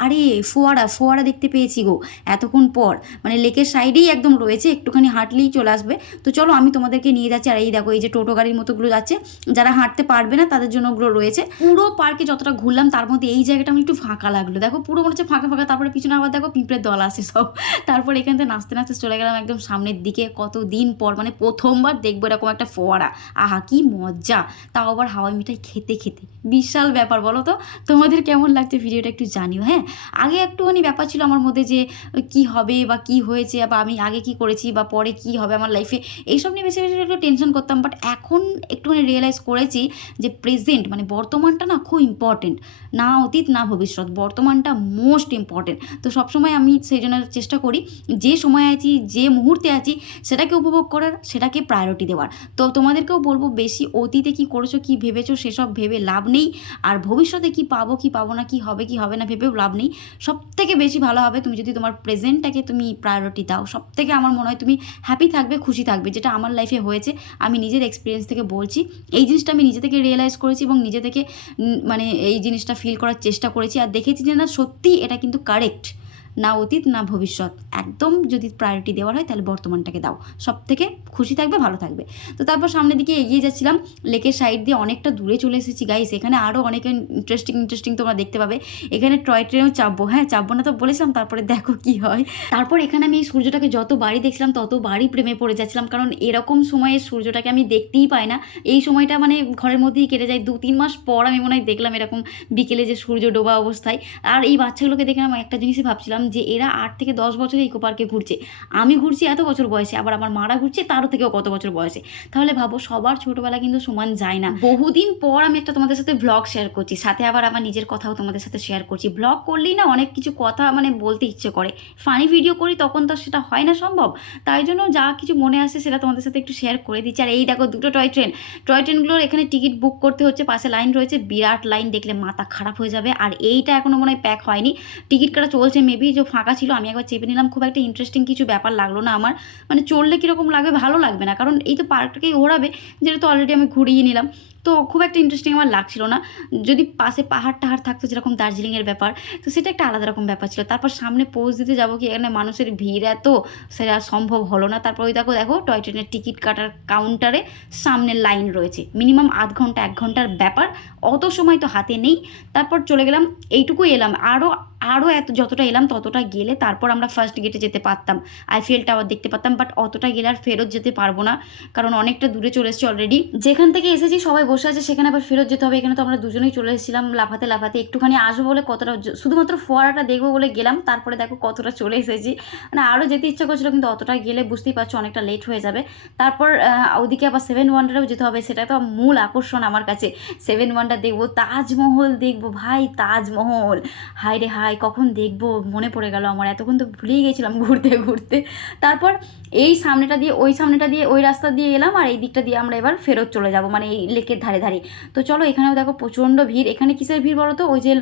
আরে, ফোয়ারা ফোয়ারা দেখতে পেয়েছি গো, এতক্ষণ পর। মানে লেকের সাইডেই একদম রয়েছে, একটুখানি হাঁটলেই চলে আসবে। তো চলো, আমি তোমাদেরকে নিয়ে যাচ্ছি, আর এই দেখো, এই যে টোটো গাড়ির মতোগুলো যাচ্ছে, যারা হাঁটতে পারবে না, তাদের জন্য ওগুলো রয়েছে। পুরো পার্কে যতটা ঘুরলাম, তার মধ্যে এই জায়গাটা আমার একটু ফাঁকা লাগল। দেখো, পুরো মনে হচ্ছে ফাঁকা ফাঁকা, তারপরে পিছনে আবার দেখো পিঁপড়ের দল আসে সব। তারপর এখান থেকে নাচতে নাচতে চলে গেলাম একদম সামনের দিকে। কত দিন পর মানে প্রথমবার দেখব এরকম একটা ফোয়ারা। আহা, কি মজা! তাও আবার হাওয়াই মিঠাই খেতে খেতে। বিশাল ব্যাপার, বলো তো? তোমাদের কেমন লাগছে ভিডিওটা একটু জানিও হ্যাঁ? আগে একটুখানি ব্যাপার ছিল আমার মধ্যে যে কি হবে বা কি হয়েছে বা আমি আগে কি করেছি বা পরে কি হবে আমার লাইফে এইসব নিয়ে বেশি বেশি একটু টেনশন করতাম। বাট এখন একটুখানি রিয়েলাইজ করেছি যে প্রেজেন্ট মানে বর্তমানটা না খুব ইম্পর্টেন্ট না অতীত না ভবিষ্যৎ, বর্তমানটা মোস্ট ইম্পর্টেন্ট তো সবসময় আমি সেই জন্য চেষ্টা করি, যে সময় আছি, যে মুহূর্তে আছি, সেটাকে উপভোগ করার, সেটাকে প্রায়োরিটি দেওয়ার। তো তোমাদেরকেও বলব, বেশি অতীতে কি করেছ, কি ভেবেছো, সেসব ভেবে লাভ নেই। আর ভবিষ্যতে কি পাবো কি পাবো না, কি হবে কি হবে না, ভেবেও লাভ নেই। সব থেকে বেশি ভালো হবে তুমি যদি তোমার প্রেজেন্টটাকে তুমি প্রায়োরিটি দাও। সব থেকে আমার মনে হয় তুমি হ্যাপি থাকবে, খুশি থাকবে, যেটা আমার লাইফে হয়েছে। আমি নিজের এক্সপিরিয়েন্স থেকে বলছি। এই জিনিসটা আমি নিজে থেকে রিয়েলাইজ করেছি এবং নিজে থেকে মানে এই জিনিসটা ফিল করার চেষ্টা করেছি আর দেখেছি যে না সত্যি এটা কিন্তু কারেক্ট না অতীত, না ভবিষ্যৎ। একদম যদি প্রায়োরিটি দেওয়ার হয়, তাহলে বর্তমানটাকে দাও। সব থেকে খুশি থাকবে, ভালো থাকবে। তো তারপর সামনের দিকে এগিয়ে যাচ্ছিলাম। লেকের সাইড দিয়ে অনেকটা দূরে চলে এসেছি গাইস এখানে আরও অনেক ইন্টারেস্টিং ইন্টারেস্টিং তোমরা দেখতে পাবে। এখানে টয় ট্রেনেও চাপবো। হ্যাঁ চাপবো না তো বলেছিলাম, তারপরে দেখো কি হয়। তারপর এখানে আমি এই সূর্যটাকে যত বাড়ি দেখছিলাম, তত বাড়ি প্রেমে পড়ে যাচ্ছিলাম। কারণ এরকম সময়ে সূর্যটাকে আমি দেখতেই পাই না। এই সময়টা মানে ঘরের মধ্যেই কেটে যায়। দু তিন মাস পর আমি মনে হয় দেখলাম এরকম বিকেলে যে সূর্য ডোবা অবস্থায়। আর এই বাচ্চাগুলোকে দেখে আমি একটা জিনিসই ভাবছিলাম যে এরা আট থেকে দশ বছরে ইকো পার্কে ঘুরছে। আমি ঘুরছি এত বছর বয়সে, আবার আমার মারা ঘুরছে তারও থেকেও কত বছর বয়সে। তাহলে ভাবো, সবার ছোটবেলা কিন্তু সমান যায় না। বহুদিন পর আমি একটা তোমাদের সাথে ব্লগ শেয়ার করছি, সাথে আবার আমার নিজের কথাও তোমাদের সাথে শেয়ার করছি। ব্লগ করলেই না অনেক কিছু কথা মানে বলতে ইচ্ছে করে। ফানি ভিডিও করি তখন তো সেটা হয় না সম্ভব। তাই জন্য যা কিছু মনে আসে সেটা তোমাদের সাথে একটু শেয়ার করে দিচ্ছি। আর এই দেখো দুটো টয় ট্রেন টয় ট্রেনগুলোর এখানে টিকিট বুক করতে হচ্ছে, পাশে লাইন রয়েছে, বিরাট লাইন দেখলে মাথা খারাপ হয়ে যাবে। আর এইটা এখনও মনে হয় প্যাক হয়নি। টিকিট কাটা চলছে মেবি যে ফাঁকা ছিল, আমি একবার চেপে নিলাম, খুব একটা ইন্টারেস্টিং কিছু ব্যাপার লাগল না আমার। মানে চললে কীরকম লাগবে ভালো লাগবে না, কারণ এই তো পার্কটাকেই ওড়াবে যেটা তো অলরেডি আমি ঘুরিয়ে নিলাম। তো খুব একটা ইন্টারেস্টিং আমার লাগছিল না। যদি পাশে পাহাড় টাহাড় থাকতো যেরকম দার্জিলিংয়ের ব্যাপার, তো সেটা একটা আলাদা রকম ব্যাপার ছিল। তারপর সামনে পোজ দিতে যাব কি, এখানে মানুষের ভিড় এত, সেটা সম্ভব হলো না। তারপর ওই দেখো দেখো, টয় ট্রেনের টিকিট কাটার কাউন্টারে সামনে লাইন রয়েছে। মিনিমাম আধ ঘণ্টা, এক ঘণ্টার ব্যাপার, অত সময় তো হাতে নেই। তারপর চলে গেলাম এইটুকুই এলাম। আরও আরও এত, যতটা এলাম, ততটা গেলে তারপর আমরা ফার্স্ট গেটে যেতে পারতাম। আইফিএল টাওয়ার দেখতে পারতাম বাট অতটা গেলে আর ফেরত যেতে পারব না, কারণ অনেকটা দূরে চলে এসেছি অলরেডি যেখান থেকে এসেছি, সবাই বসে আছে, সেখানে আবার ফেরত যেতে হবে। এখানে তো আমরা দুজনেই চলে এসেছিলাম, লাফাতে লাফাতে। একটুখানি আসব বলে কতটা শুধুমাত্র ফোয়ারাটা দেখব বলে গেলাম, তারপরে দেখো কতটা চলে এসেছি। মানে আরও যেতে ইচ্ছা করছিল, কিন্তু অতটা গেলে বুঝতেই পারছ অনেকটা লেট হয়ে যাবে। তারপর ওদিকে আবার সেভেন ওয়ান্ডারেও যেতে হবে, সেটা তো মূল আকর্ষণ আমার কাছে। সেভেন ওয়ান্ডার দেখব, তাজমহল দেখব, ভাই তাজমহল। হাই রে হাই কখন দেখব? মনে পড়ে গেল আমার, এতক্ষণ তো ভুলেই গেছিলাম ঘুরতে ঘুরতে। তারপর এই সামনেটা দিয়ে, ওই সামনেটা দিয়ে, ওই রাস্তা দিয়ে এলাম, আর এই দিকটা দিয়ে আমরা এবার ফেরত চলে যাব। মানে এই লেকের ধারে ধারে। তো চলো এখানেও দেখো প্রচণ্ড ভিড়। এখানে কিসের ভিড় বলো তো? ওই যে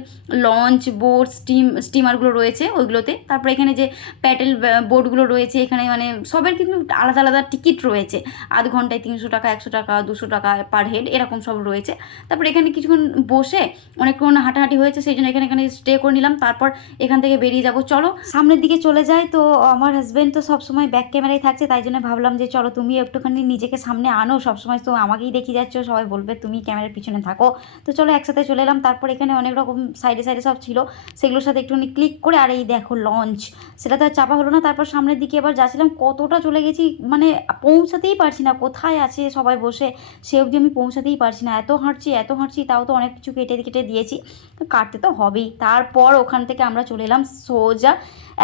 লঞ্চ বোট স্টিম স্টিমারগুলো রয়েছে ওইগুলোতে। তারপর এখানে যে প্যাটেল বোটগুলো রয়েছে, এখানে মানে সবের কিন্তু আলাদা আলাদা টিকিট রয়েছে। আধ ঘন্টায় তিনশো টাকা, একশো টাকা, দুশো টাকা পার হেড এরকম সব রয়েছে। তারপর এখানে কিছুক্ষণ বসে অনেকক্ষণ হাঁটাহাঁটি হয়েছে, সেই জন্য এখানে এখানে স্টে করে নিলাম। তারপর এখান থেকে বেরিয়ে যাব। চলো সামনের দিকে চলে যায় তো আমার হাজব্যান্ড তো সবসময় ব্যাক ক্যামেরায় থাকছে, তাই জন্য ভাবলাম যে চলো তুমি একটুখানি নিজেকে সামনে আনো। সবসময় তো আমাকেই দেখি যাচ্ছ, সবাই বলবে বলবে তুমি ক্যামেরার পিছনে থাকো। তো চলো একসাথে চলে এলাম। তারপর এখানে অনেক রকম সাইডে সাইডে সব ছিল। সেগুলোর সাথে একটুখানি ক্লিক করে আর এই দেখো লঞ্চ সেটা তো আর চাপা হলো না। তারপর সামনের দিকে এবার যাচ্ছিলাম। কতটা চলে গেছি মানে পৌঁছাতেই পারছি না। কোথায় আছে সবাই বসে? সে অবধি আমি পৌঁছাতেই পারছি না। এত হাঁটছি এত হাঁটছি, তাও তো অনেক কিছু কেটে কেটে দিয়েছি। কাটতে তো হবেই। তারপর ওখান থেকে আমরা চলে এলাম সোজা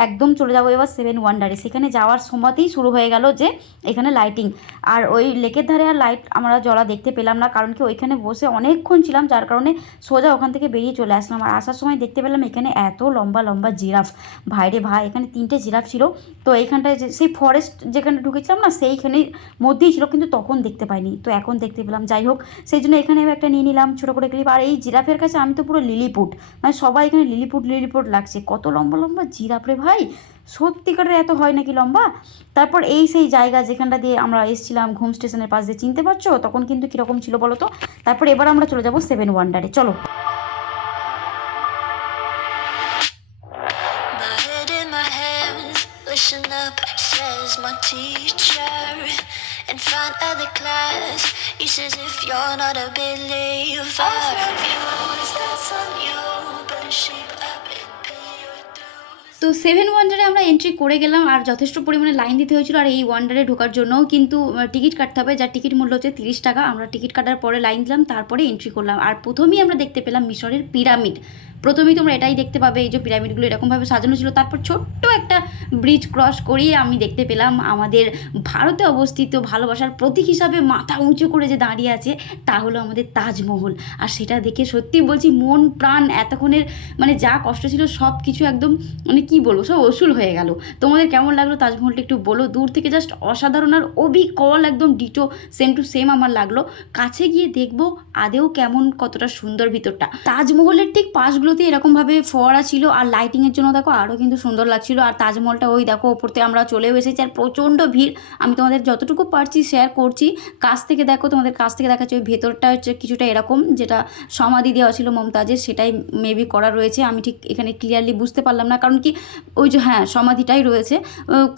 একদম চলে যাব এবার সেভেন ওয়ান্ডারে সেখানে যাওয়ার সময়তেই শুরু হয়ে গেল যে এখানে লাইটিং আর ওই লেকের ধারে আর লাইট আমরা জ্বলা দেখতে পেলাম না, কারণ কি ওইখানে বসে অনেকক্ষণ ছিলাম, যার কারণে সোজা ওখান থেকে বেরিয়ে চলে আসলাম। আর আসার সময় দেখতে পেলাম এখানে এত লম্বা লম্বা জিরাফ। ভাইরে ভাই, এখানে তিনটে জিরাফ ছিল। তো এইখানটায় যে, সেই ফরেস্ট যেখানে ঢুকেছিলাম না সেইখানের মধ্যেই ছিল, কিন্তু তখন দেখতে পাইনি। তো এখন দেখতে পেলাম, যাই হোক। সেই জন্য এখানে একটা নিয়ে নিলাম, ছোটো করে ক্লিপ আর এই জিরাফের কাছে আমি তো পুরো লিলিপুট মানে সবাই এখানে লিলিপুট লিলিপুট লাগছে। কত লম্বা লম্বা জিরাফ রে ভাই সত্যিকারের এত হয় নাকি লম্বা? তারপর এই সেই জায়গা যেখানটা দিয়ে আমরা এসেছিলাম, ঘুম স্টেশনের পাশ দিয়ে চিনতে পারছ? তখন কিন্তু কীরকম ছিল বলো তো? তারপর এবার আমরা চলে যাব সেভেন ওয়ান্ডারে চলো। Shape. তো সেভেন ওয়ান্ডারে আমরা এন্ট্রি করে গেলাম আর যথেষ্ট পরিমাণে লাইন দিতে হয়েছিল আর এই ওয়ান্ডারে ঢোকার জন্য কিন্তু টিকিট কাটতে হবে। যার টিকিট মূল্য হচ্ছে তিরিশ টাকা। আমরা টিকিট কাটার পরে লাইন দিলাম, তারপরে এন্ট্রি করলাম। আর প্রথমেই আমরা দেখতে পেলাম মিশরের পিরামিড প্রথমেই তোমরা এটাই দেখতে পাবে, এই যে পিরামিডগুলো এরকমভাবে সাজানো ছিল। তারপর ছোট্ট একটা ব্রিজ ক্রস করিয়ে আমি দেখতে পেলাম আমাদের ভারতে অবস্থিত ভালোবাসার প্রতীক হিসাবে মাথা উঁচু করে যে দাঁড়িয়ে আছে, তা হলো আমাদের তাজমহল। আর সেটা দেখে সত্যি বলছি মন, প্রাণ এতক্ষণের মানে যা কষ্ট ছিল সব কিছু একদম মানে কি বলব, সব ওসুল হয়ে গেল। তোমাদের কেমন লাগল তাজমহলটা একটু বলো? দূর থেকে জাস্ট অসাধারণ আর অবিকল একদম ডিটো সেম টু সেম আমার লাগল। কাছে গিয়ে দেখব আদেও কেমন কতটা সুন্দর ভিতরটা। তাজমহলের ঠিক পাশগুলোতে এরকমভাবে ফোয়ারা ছিল আর লাইটিংয়ের জন্য দেখো আরও কিন্তু সুন্দর লাগছিল। আর তাজমহলটা ওই দেখো ওপরতে আমরা চলেও এসেছি আর প্রচণ্ড ভিড়। আমি তোমাদের যতটুকু পারছি শেয়ার করছি। কাছ থেকে দেখো, তোমাদের কাছ থেকে দেখাচ্ছি, ওই ভেতরটা হচ্ছে কিছুটা এরকম, যেটা সমাধি দেওয়া ছিল মমতাজের, সেটাই মেবি করা রয়েছে। আমি ঠিক এখানে ক্লিয়ারলি বুঝতে পারলাম না, কারণ কি ওই যে হ্যাঁ সমাধিটাই রয়েছে।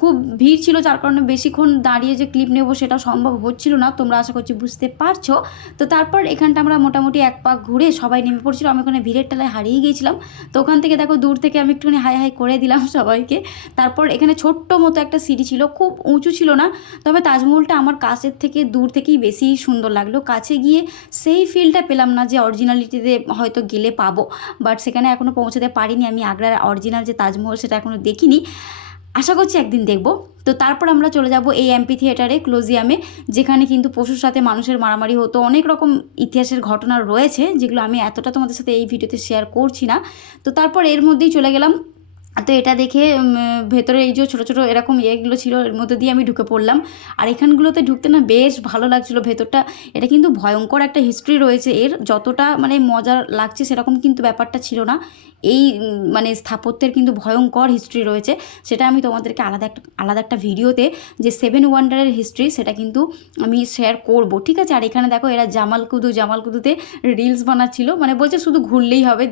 খুব ভিড় ছিল, যার কারণে বেশিক্ষণ দাঁড়িয়ে যে ক্লিপ নেব সেটা সম্ভব হচ্ছিল না। তোমরা আশা করছি বুঝতে পারছ। তো তারপর এখানটা আমরা মোটামুটি এক পাক ঘুরে সবাই নেমে পড়ছিল। আমি ওখানে ভিড়ের টালায় হারিয়ে গিয়েছিলাম। তো ওখান থেকে দেখো দূর থেকে আমি একটুখানি হাই হাই করে দিলাম সবাইকে। তারপর এখানে ছোট্ট মতো একটা সিঁড়ি ছিল, খুব উঁচু ছিল না, তবে তাজমহলটা আমার কাছের থেকে দূর থেকেই বেশি সুন্দর লাগল। কাছে গিয়ে সেই ফিলটা পেলাম না যে অরিজিনালিটিতে হয়তো গেলে পাবো বাট সেখানে এখনও পৌঁছাতে পারিনি। আমি আগ্রার অরিজিনাল যে তাজমহল, সেটা এখনও দেখিনি। আশা করছি একদিন দেখব। তো তারপর আমরা চলে যাব এই এমপি থিয়েটারে ক্লোজিয়ামে যেখানে কিন্তু পশুর সাথে মানুষের মারামারি হতো। অনেক রকম ইতিহাসের ঘটনা রয়েছে, যেগুলো আমি এতটা তোমাদের সাথে এই ভিডিওতে শেয়ার করছি না। তো তারপর এর মধ্যেই চলে গেলাম তো এটা দেখে ভেতরে এই যে ছোটো ছোটো এরকম ইয়েগুলো ছিল, এর মধ্যে দিয়ে আমি ঢুকে পড়লাম। আর এখানগুলোতে ঢুকতে না বেশ ভালো লাগছিল ভেতরটা। এটা কিন্তু ভয়ঙ্কর একটা হিস্ট্রি রয়েছে। এর যতটা মানে মজার লাগছে সেরকম কিন্তু ব্যাপারটা ছিল না। এই মানে স্থাপত্যের কিন্তু ভয়ঙ্কর হিস্ট্রি রয়েছে। সেটা আমি তোমাদেরকে আলাদা একটা আলাদা একটা ভিডিওতে যে সেভেন ওয়ান্ডারের হিস্ট্রি সেটা কিন্তু আমি শেয়ার করব। ঠিক আছে? আর এখানে দেখো, এরা জামালকুদু, জামালকুদুতে রিলস বানাচ্ছিল। মানে বলছে শুধু ঘুরলেই হবে।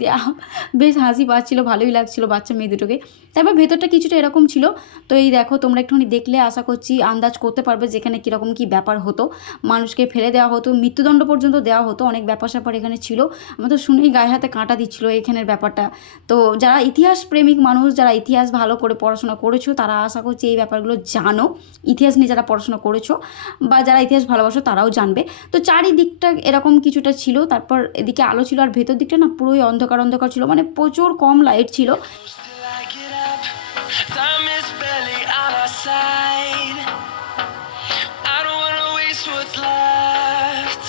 বেশ হাসি পাচ্ছিলো, ভালোই লাগছিল বাচ্চা মেয়ে দুটোকে। তারপর ভেতরটা কিছুটা এরকম ছিল। তো এই দেখো, তোমরা একটুখানি দেখলে আশা করছি আন্দাজ করতে পারবে যেখানে কীরকম কী ব্যাপার হতো। মানুষকে ফেলে দেওয়া হতো, মৃত্যুদণ্ড পর্যন্ত দেওয়া হতো, অনেক ব্যাপার স্যাপার এখানে ছিল। আমার তো শুনেই গায়ে হাতে কাঁটা দিচ্ছিল এখানের ব্যাপারটা। তো যারা ইতিহাস প্রেমিক মানুষ, যারা ইতিহাস ভালো করে পড়াশোনা করেছ, তারা আশা করছি এই ব্যাপারগুলো জানো। ইতিহাস নিয়ে যারা পড়াশোনা করেছ বা যারা ইতিহাস ভালোবাসো, তারাও জানবে। তো চারিদিকটা এরকম কিছুটা ছিল। তারপর এদিকে আলো ছিল আর ভেতর দিকটা না পুরোই অন্ধকার অন্ধকার ছিল। মানে প্রচুর কম লাইট ছিল। Time is barely on our side. I don't wanna waste what's left.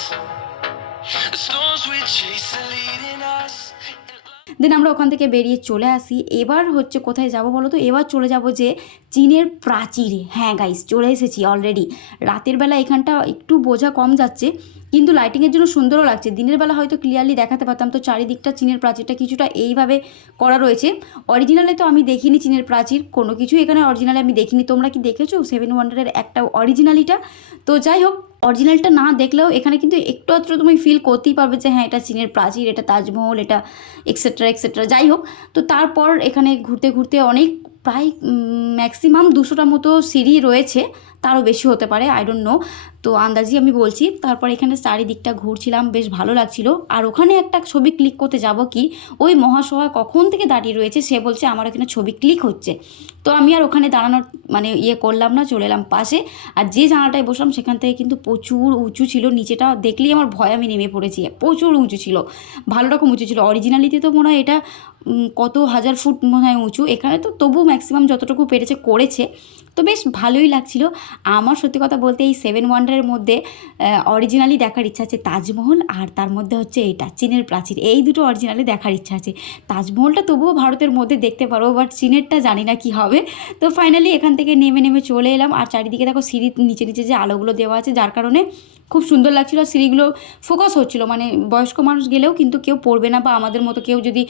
The storms we chase are leading us. Then আমরা ওখান থেকে বেরিয়ে চলে আসি এবার হচ্ছে কোথায় যাব বলো তো এবার চলে যাব যে চীনের প্রাচীরে হ্যাঁ গাইস চলে এসেছি অলরেডি রাতের বেলা এখানটা একটু বোঝা কম যাচ্ছে কিন্তু লাইটিংয়ের জন্য সুন্দরও লাগছে। দিনের বেলা হয়তো ক্লিয়ারলি দেখাতে পারতাম। তো চারিদিকটা চীনের প্রাচীরটা কিছুটা এইভাবে করা রয়েছে। অরিজিনালে তো আমি দেখিনি চীনের প্রাচীর। কোনো কিছু এখানে অরিজিনালে আমি দেখিনি। তোমরা কি দেখেছ? সেভেন ওয়ান্ডারের একটা অরিজিনালিটা তো যাই হোক অরিজিনালটা না দেখলেও এখানে কিন্তু একটু আধটু তুমি ফিল করতেই পারবে যে হ্যাঁ এটা চীনের প্রাচীর, এটা তাজমহল, এটা এক্সেট্রা এক্সেট্রা যাই হোক, তো তারপর এখানে ঘুরতে ঘুরতে অনেক প্রায় ম্যাক্সিমাম দুশোটা মতো সিঁড়ি রয়েছে, তারও বেশি হতে পারে আই ডোন্ট নো তো আন্দাজি আমি বলছি, তারপর এখানে চারিদিকটা ঘুরছিলাম, বেশ ভালো লাগছিল। আর ওখানে একটা ছবি ক্লিক করতে যাব কি, ওই মহাশয় কখন থেকে দাঁড়িয়ে রয়েছে, সে বলছে আমার এখানে ছবি ক্লিক হচ্ছে। তো আমি আর ওখানে দাঁড়ানোর মানে ইয়ে করলাম না, চলে এলাম পাশে। আর যে জানাটায় বসলাম, সেখান থেকে কিন্তু প্রচুর উঁচু ছিল, নিচেটা দেখলেই আমার ভয় আমি নেমে পড়েছি, প্রচুর উঁচু ছিল, ভালো রকম উঁচু ছিল। অরিজিনালিতে তো মনে হয় এটা কত হাজার ফুট মনে হয় উঁচু। এখানে তো তবু ম্যাক্সিমাম যতটুকু পেরেছে, করেছে। তো বেশ ভালোই লাগছিল। আমার সত্যি কথা বলতে এই সেভেন ওয়ান্ডারের মধ্যে অরিজিনালি দেখার ইচ্ছা আছে তাজমহল, আর তার মধ্যে হচ্ছে এটা চীনের প্রাচীর। এই দুটো অরিজিনালি দেখার ইচ্ছা আছে। তাজমহলটা তবুও ভারতের মধ্যে দেখতে পারব বাট চীনেরটা জানি না কি হবে। তো ফাইনালি এখান থেকে নেমে নেমে চলে এলাম। আর চারিদিকে দেখো সিঁড়ির নিচে নিচে যে আলোগুলো দেওয়া আছে, যার কারণে খুব সুন্দর লাগছিল। আর সিঁড়িগুলো ফোকাস হচ্ছিল। মানে বয়স্ক মানুষ গেলেও কিন্তু কেউ পড়বে না বা আমাদের মতো কেউ যদি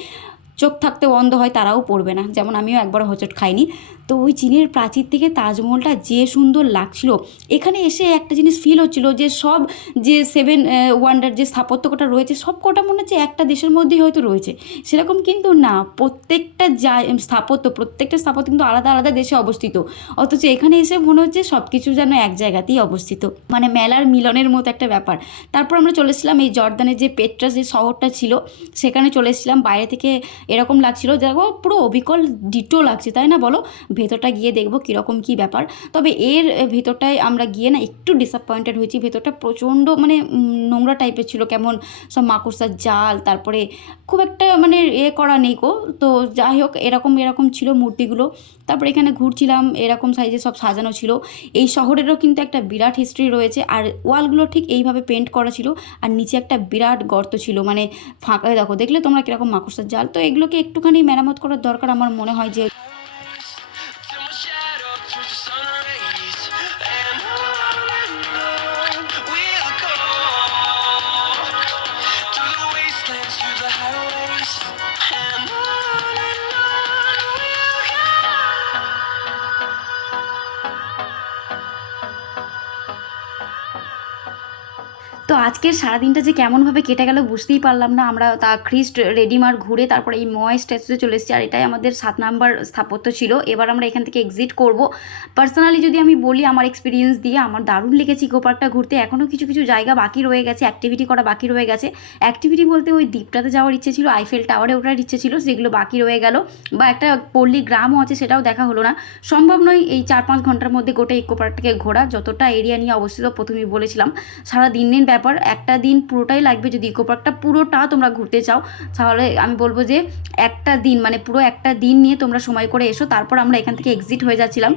চোখ থাকতে অন্ধ হয় তারাও পড়বে না। যেমন আমিও একবার হোঁচট খাইনি। তো ওই চীনের প্রাচীর থেকে তাজমহলটা যে সুন্দর লাগছিল। এখানে এসে একটা জিনিস ফিল হচ্ছিল যে সব যে সেভেন ওয়ান্ডার যে স্থাপত্যকটা রয়েছে, সব কটা মনে হচ্ছে একটা দেশের মধ্যেই হয়তো রয়েছে। সেরকম কিন্তু না, প্রত্যেকটা যা স্থাপত্য, প্রত্যেকটা স্থাপত্য কিন্তু আলাদা আলাদা দেশে অবস্থিত। অথচ এখানে এসে মনে হচ্ছে সব কিছু যেন এক জায়গাতেই অবস্থিত। মানে মেলার মিলনের মতো একটা ব্যাপার। তারপর আমরা চলে এসেছিলাম এই জর্দানের যে পেট্রা যে শহরটা ছিল, সেখানে চলে এসেছিলাম। বাইরে থেকে এরকম লাগছিল, দেখো পুরো অবিকল ডিটো লাগছে, তাই না বলো? ভেতরটা গিয়ে দেখব কীরকম কী ব্যাপার। তবে এর ভেতরটায় আমরা গিয়ে না একটু ডিসঅ্যাপয়েন্টেড হয়েছি। ভেতরটা প্রচণ্ড মানে নোংরা টাইপের ছিল। কেমন সব মাকড়সার জাল, তারপরে খুব একটা মানে এ করা নেই গো। তো যাই হোক, এরকম এরকম ছিল মূর্তিগুলো। তারপরে এখানে ঘুরছিলাম, এরকম সাইজে সব সাজানো ছিল। এই শহরেরও কিন্তু একটা বিরাট হিস্ট্রি রয়েছে। আর ওয়ালগুলো ঠিক এইভাবে পেন্ট করা ছিল। আর নিচে একটা বিরাট গর্ত ছিল। মানে ফাঁকায় দেখো, দেখলে তোমরা কীরকম মাকড়সার জাল। তো এগুলোকে একটুখানি মেরামত করার দরকার আমার মনে হয় যে তো আজকের সারাদিনটা যে কেমনভাবে কেটে গেল বুঝতেই পারলাম না। আমরা তা খ্রিস্ট রেডিমার ঘুরে তারপরে এই ময় স্ট্যাচুতে চলে এসেছি আর এটাই আমাদের সাত নাম্বার স্থাপত্য ছিল। এবার আমরা এখান থেকে এক্সিট করব। পার্সোনালি যদি আমি বলি আমার এক্সপিরিয়েন্স দিয়ে আমার দারুণ লেগেছে ইকো পার্কটা ঘুরতে। এখনও কিছু কিছু জায়গা বাকি রয়ে গেছে অ্যাক্টিভিটি করা বাকি রয়ে গেছে। অ্যাক্টিভিটি বলতে ওই দ্বীপটাতে যাওয়ার ইচ্ছে ছিল আইফেল টাওয়ারে ওঠার ইচ্ছে ছিল, সেগুলো বাকি রয়ে গেল। বা একটা পল্লী গ্রামও আছে, সেটাও দেখা হলো না। সম্ভব নয় এই চার পাঁচ ঘণ্টার মধ্যে গোটা ইকো পার্কটাকে ঘোরা। যতটা এরিয়া নিয়ে অবস্থিত প্রথমেই বলেছিলাম। সারা দিন দিন ব্যাপার একটা দিন পুরোটাই লাগবে যদি ইকো পার্কটা পুরোটা তোমরা ঘুরতে চাও, তাহলে আমি বলব যে একটা দিন মানে পুরো একটা দিন নিয়ে তোমরা সময় করে এসো, তারপর আমরা এখান থেকে এক্সিট হয়ে যাচ্ছিলাম।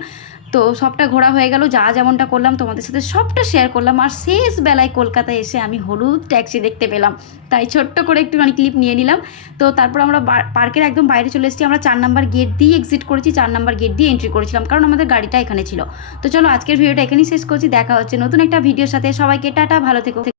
তো সবটা ঘোরা হয়ে গেল, যা যেমনটা করলাম, তোমাদের সাথে সবটা শেয়ার করলাম, আর শেষ বেলায় কলকাতায় এসে আমি হলুদ ট্যাক্সি দেখতে পেলাম। তাই ছোট্ট করে একটুখানি ক্লিপ নিয়ে নিলাম। তো তারপর আমরা পার্কের একদম বাইরে চলে এসেছি, আমরা চার নাম্বার গেট দিয়ে এক্সিট করেছি, চার নাম্বার গেট দিয়ে এন্ট্রি করেছিলাম, কারণ আমাদের গাড়িটা এখানে ছিল। তো চলো আজকের ভিডিওটা এখানেই শেষ করছি, দেখা হচ্ছে নতুন একটা ভিডিওর সাথে, সবাইকে টাটা, ভালো থেকো।